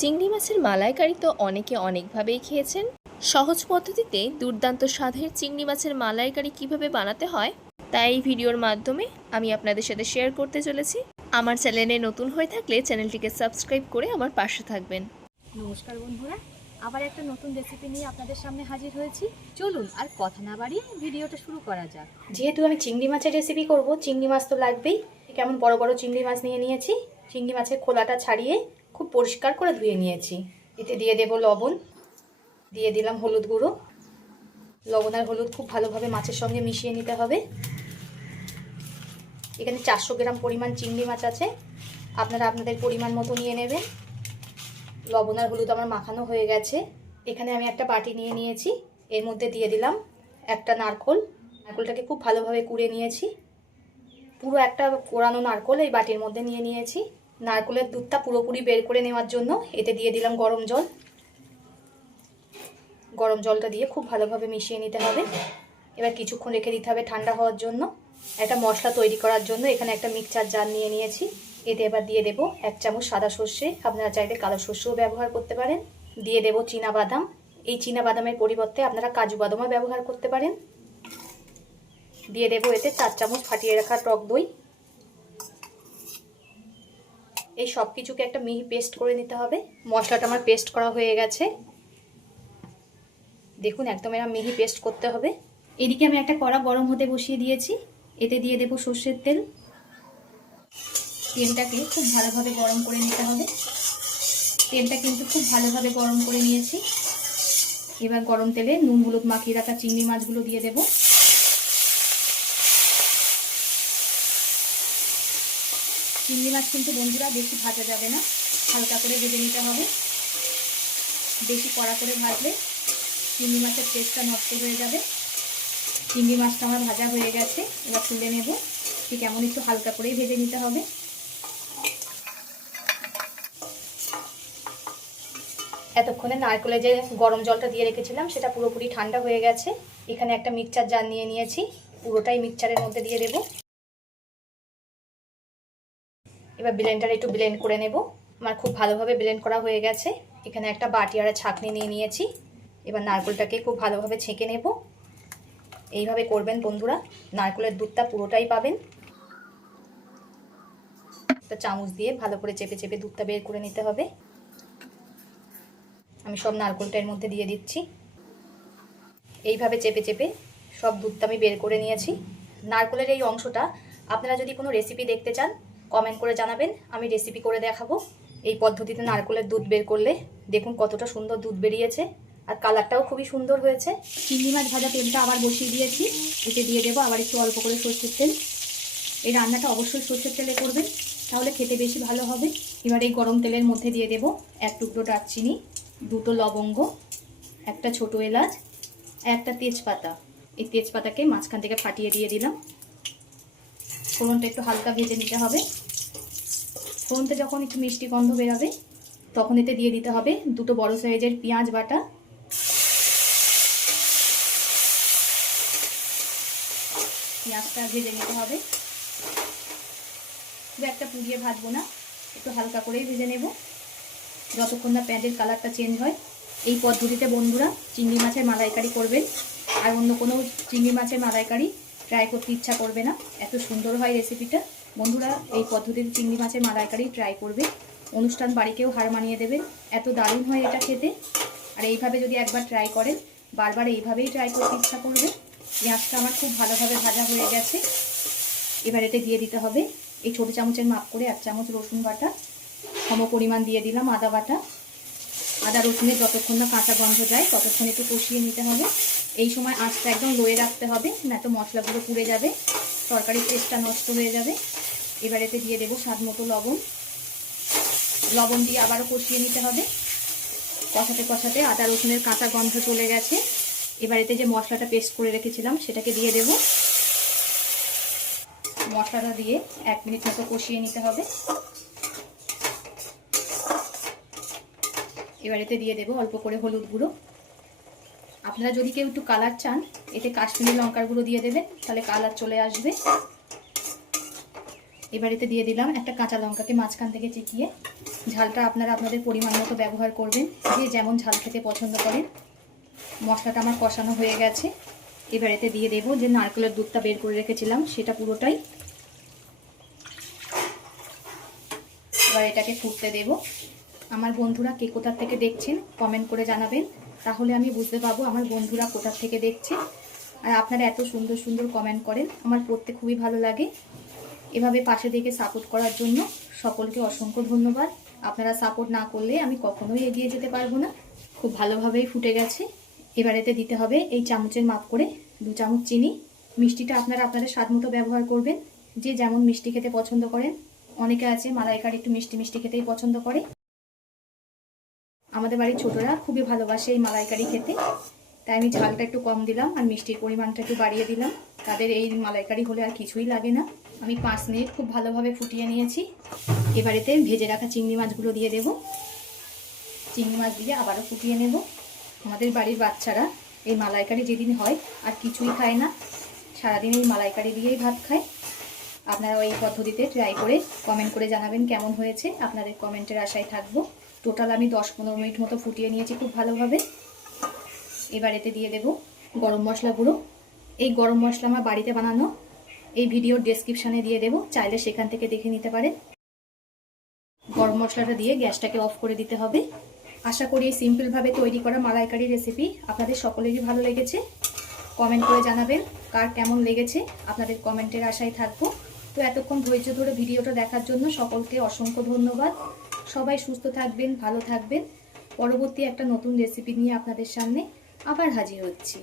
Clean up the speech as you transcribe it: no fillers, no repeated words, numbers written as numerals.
চিংড়ি মাছের মালাইকারি তো অনেকে অনেকভাবেই খেয়েছেন। সহজ পদ্ধতিতে দুর্দান্ত স্বাদের চিংড়ি মাছের মালাইকারি কিভাবে বানাতে হয় তা এই ভিডিওর মাধ্যমে আমি আপনাদের সাথে শেয়ার করতে চলেছি। আমার চ্যানেলে নতুন হয়ে থাকলে চ্যানেলটিকে সাবস্ক্রাইব করে আমার পাশে থাকবেন। নমস্কার বন্ধুরা, আবার একটা নতুন রেসিপি নিয়ে আপনাদের সামনে হাজির হয়েছি। চলুন আর কথা না বাড়িয়ে ভিডিওটা শুরু করা যাক। যেহেতু আমি চিংড়ি মাছের রেসিপি করব, চিংড়ি মাছ তো লাগবেই। কেমন বড় বড় চিংড়ি মাছ নিয়ে নিয়েছি। চিংড়ি মাছের খোলাটা ছাড়িয়ে খুব পরিষ্কার করে ধুয়ে নিয়েছি। এতে দিয়ে দেব লবণ, দিয়ে দিলাম হলুদ গুঁড়ো। লবণ আর হলুদ খুব ভালোভাবে মাছের সঙ্গে মিশিয়ে নিতে হবে। এখানে 400 গ্রাম পরিমাণ চিংড়ি মাছ আছে, আপনারা আপনাদের পরিমাণ মতো নিয়ে নেবেন। লবণ আর হলুদ আমার মাখানো হয়ে গেছে। এখানে আমি একটা বাটি নিয়ে নিয়েছি, এর মধ্যে দিয়ে দিলাম একটা নারকেলটাকে খুব ভালোভাবে কুড়ে নিয়েছি। পুরো একটা কোরানো নারকেল এই বাটির মধ্যে নিয়ে নিয়েছি। নারকেলের দুধটা পুরোপুরি বের করে নেওয়ার জন্য এতে দিয়ে দিলাম গরম জল। গরম জলটা দিয়ে খুব ভালোভাবে মিশিয়ে নিতে হবে। এবার কিছুক্ষণ রেখে দিতে হবে ঠান্ডা হওয়ার জন্য। একটা মশলা তৈরি করার জন্য এখানে একটা মিক্সচার জার নিয়ে নিয়েছি। এতে এবার দিয়ে দেব 1 চামচ সাদা সর্ষে, আপনারা চাইলে কালো সর্ষেও ব্যবহার করতে পারেন। দিয়ে দেব চীনা বাদাম, এই চীনা বাদামের পরিবর্তে আপনারা কাজু বাদামও ব্যবহার করতে পারেন। দিয়ে দেব এতে 4 চামচ ফাটিয়ে রাখা টক দই। এই সব কিছুকে একটা মিহি পেস্ট করে নিতে হবে। মশলাটা আমার পেস্ট করা হয়ে গেছে, দেখুন একদম এরা মিহি পেস্ট করতে হবে। এদিকে আমি একটা কড়া গরম হতে বসিয়ে দিয়েছি, এতে দিয়ে দেব সর্ষের তেল। তেলটাকে খুব ভালোভাবে গরম করে নিতে হবে। তেলটা কিন্তু খুব ভালোভাবে গরম করে নিয়েছি। এবার গরম তেলে নুন হলুদ মাখিয়ে রাখা চিংড়ি মাছগুলো দিয়ে দেব। চিংড়ি মাছ কিন্তু বন্ধুরা বেশি ভাজা যাবে না, হালকা করে ভেজে নিতে হবে। বেশি কড়া করে ভাজলে চিংড়ি মাছের টেস্টটা নষ্ট হয়ে যাবে। চিংড়ি মাছটা আমার ভাজা হয়ে গেছে, এবার তুলে নেব। ঠিক এমন একটু হালকা করেই ভেজে নিতে হবে। এতক্ষণে নারকেলে যে গরম জলটা দিয়ে রেখেছিলাম সেটা পুরোপুরি ঠান্ডা হয়ে গেছে। এখানে একটা মিক্সচার জার নিয়ে নিয়েছি, পুরোটাই মিক্সচারের মধ্যে দিয়ে দেব। এবার ব্লেন্ডারে একটু ব্লেন্ড করে নেব। আমার খুব ভালোভাবে ব্লেন্ড করা হয়ে গেছে। এখানে একটা বাটি আর ছাঁকনি নিয়ে নিয়েছি। এবার নারকেলটাকে খুব ভালোভাবে ছেঁকে নেব। এইভাবে করবেন বন্ধুরা, নারকেলের দুধটা পুরোটাই পাবেন। একটা চামচ দিয়ে ভালো করে চেপে চেপে দুধটা বের করে নিতে হবে। আমি সব নারকেলটা এর মধ্যে দিয়ে দিচ্ছি। এইভাবে চেপে চেপে সব দুধটা আমি বের করে নিয়েছি। নারকেলের এই অংশটা আপনারা যদি কোনো রেসিপি দেখতে চান কমেন্ট করে জানাবেন, আমি রেসিপি করে দেখাবো। এই পদ্ধতিতে নারকেলের দুধ বের করলে দেখুন কতটা সুন্দর দুধ বেরিয়েছে, আর কালারটাও খুবই সুন্দর হয়েছে। চিংড়ি মাছ ভাজা তেলটা আবার বসিয়ে দিয়েছি, এতে দিয়ে দেবো আবার একটু অল্প করে সরষের তেল। এই রান্নাটা অবশ্যই সরষের তেলে করবেন, তাহলে খেতে বেশি ভালো হবে। এবার এই গরম তেলের মধ্যে দিয়ে দেবো 1 টুকরো দারচিনি, 2টো লবঙ্গ, একটা ছোট এলাচ, একটা তেজপাতা। এই তেজপাতাকে মাঝখান থেকে ফাটিয়ে দিয়ে দিলাম। ফোড়নটা একটু হালকা ভেজে নিতে হবে। ফোড়নটা যখন একটু মিষ্টি গন্ধ বেরোবে তখন এতে দিয়ে দিতে হবে 2টো বড় সাইজের পেঁয়াজ বাটা। পেঁয়াজটা ভেজে নিতে হবে, খুব একটা পুড়িয়ে ভাজবো না, একটু হালকা করেই ভেজে নেব যতক্ষণ না পেঁয়াজের কালারটা চেঞ্জ হয়। এই পদ্ধতিতে বন্ধুরা চিংড়ি মাছের মালাইকারি করবেন, আর অন্য কোনো চিংড়ি মাছের মালাইকারি ট্রাই করতে ইচ্ছা করবে না। এত সুন্দর হয় রেসিপিটা। বন্ধুরা এই পদ্ধতিতে চিংড়ি মাছের মালাইকারি ট্রাই করবে, অনুষ্ঠান বাড়িকেও হার মানিয়ে দেবেন। এত দারুণ হয় এটা খেতে। আর এইভাবে যদি একবার ট্রাই করেন বারবার এইভাবেই ট্রাই করতে ইচ্ছা করবে। পেঁয়াজটা আমার খুব ভালোভাবে ভাজা হয়ে গেছে। এবার এতে দিয়ে দিতে হবে এই ছোটো চামচের মাপ করে 1 চামচ রসুন বাটা। সম পরিমাণ দিয়ে দিলাম আদা বাটা। আদা রসুনের যতক্ষণ না কাঁচা গন্ধ যায় ততক্ষণ একটু কষিয়ে নিতে হবে। এই সময় আঁচটা একদম লোয়ে রাখতে হবে, না তো মশলাগুলো পুড়ে যাবে, তরকারির টেস্টটা নষ্ট হয়ে যাবে। এবার এতে দিয়ে দেবো স্বাদ মতো লবণ। লবণ দিয়ে আবারও কষিয়ে নিতে হবে। কষাতে কষাতে আদা রসুনের কাঁচা গন্ধ চলে গেছে। এবার এতে যে মশলাটা পেস্ট করে রেখেছিলাম সেটাকে দিয়ে দেব। মশলাটা দিয়ে 1 মিনিট মতো কষিয়ে নিতে হবে। এবার এতে দিয়ে দেবো অল্প করে হলুদ গুঁড়ো। আপনারা যদি কেউ একটু কালার চান এতে কাশ্মীরি লঙ্কার গুঁড়ো দিয়ে দেবেন, তাহলে কালার চলে আসবে। এবারেতে দিয়ে দিলাম একটা কাঁচা লঙ্কাকে মাঝখান থেকে চিকিয়ে। ঝালটা আপনারা আপনাদের পরিমাণ মতো ব্যবহার করবেন, যে যেমন ঝাল খেতে পছন্দ করেন। মশলাটা আমার কষানো হয়ে গেছে। এবারেতে দিয়ে দেবো যে নারকেলের দুধটা বের করে রেখেছিলাম সেটা পুরোটাই। এবার এটাকে ফুটতে দেব। আমার বন্ধুরা কে কোথা থেকে দেখছেন কমেন্ট করে জানাবেন, তাহলে আমি বুঝতে পারবো আমার বন্ধুরা কোথা থেকে দেখছে। আর আপনারা এত সুন্দর সুন্দর কমেন্ট করেন, আমার পড়তে খুবই ভালো লাগে। এভাবে পাশে থেকে সাপোর্ট করার জন্য সকলকে অসংখ্য ধন্যবাদ। আপনারা সাপোর্ট না করলে আমি কখনোই এগিয়ে যেতে পারবো না। খুব ভালোভাবেই ফুটে গেছে। এবারেতে দিতে হবে এই চামচের মাপ করে 2 চামচ চিনি। মিষ্টিটা আপনারা আপনাদের স্বাদ মতো ব্যবহার করবেন, যে যেমন মিষ্টি খেতে পছন্দ করেন। অনেকে আছে মালাইকারি একটু মিষ্টি মিষ্টি খেতেই পছন্দ করে। আমাদের বাড়ির ছোটরা খুবই ভালোবাসে এই মালাইকারি খেতে, তাই আমি ঝালটা একটু কম দিলাম আর মিষ্টির পরিমাণটা একটু বাড়িয়ে দিলাম। তাদের এই মালাইকারি হলে আর কিছুই লাগে না। আমি 5 মিনিট খুব ভালোভাবে ফুটিয়ে নিয়েছি। এবারেতে ভেজে রাখা চিংড়ি মাছগুলো দিয়ে দেব। চিংড়ি মাছ দিয়ে আবারও ফুটিয়ে নেব। আমাদের বাড়ির বাচ্চারা এই মালাইকারি যেদিন হয় আর কিছুই খায় না, সারাদিন এই মালাইকারি দিয়েই ভাত খায়। আপনারা এই পদ্ধতিতে ট্রাই করে কমেন্ট করে জানাবেন কেমন হয়েছে। আপনাদের কমেন্টের আশায় থাকবো। টোটাল আমি 10-15 মিনিট মতো ফুটিয়ে নিয়েছি খুব ভালোভাবে। এবার এতে দিয়ে দেব গরম মশলা গুঁড়ো। এই গরম মশলা আমার বাড়িতে বানানো, এই ভিডিওর ডেসক্রিপশানে দিয়ে দেব, চাইলে সেখান থেকে দেখে নিতে পারেন। গরম মশলাটা দিয়ে গ্যাসটাকে অফ করে দিতে হবে। আশা করি এই সিম্পলভাবে তৈরি করা মালাইকারি রেসিপি আপনাদের সকলেরই ভালো লেগেছে। কমেন্ট করে জানাবেন কার কেমন লেগেছে, আপনাদের কমেন্টের আশায় থাকবো। তো এতক্ষণ ধৈর্য ধরে ভিডিওটা দেখার জন্য সকলকে অসংখ্য ধন্যবাদ। সবাই সুস্থ থাকবেন, ভালো থাকবেন। পরবর্তী একটা নতুন রেসিপি নিয়ে আপনাদের সামনে আবার হাজির হচ্ছি।